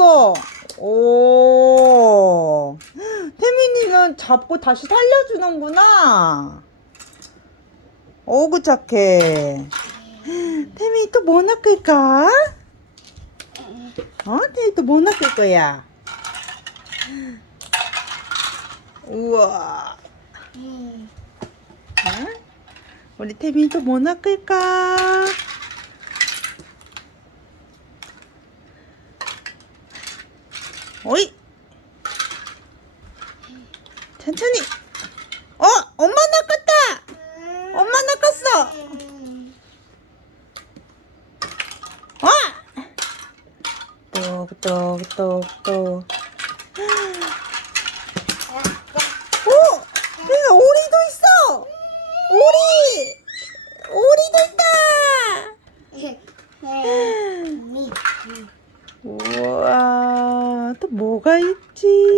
잡았어. 오. 태민이는 잡고 다시 살려주는구나. 어구, 착해. 태민이 또 뭐 낚을까? 어? 태민이 또 뭐 낚을 거야? 우와. 응? 우리 태민이 또 뭐 낚을까? 어이. 천천히. 어, 엄마 낚았다. 엄마 낚았어. 와. 또또또또. 오, 내가 오리도 있어. 오리. 오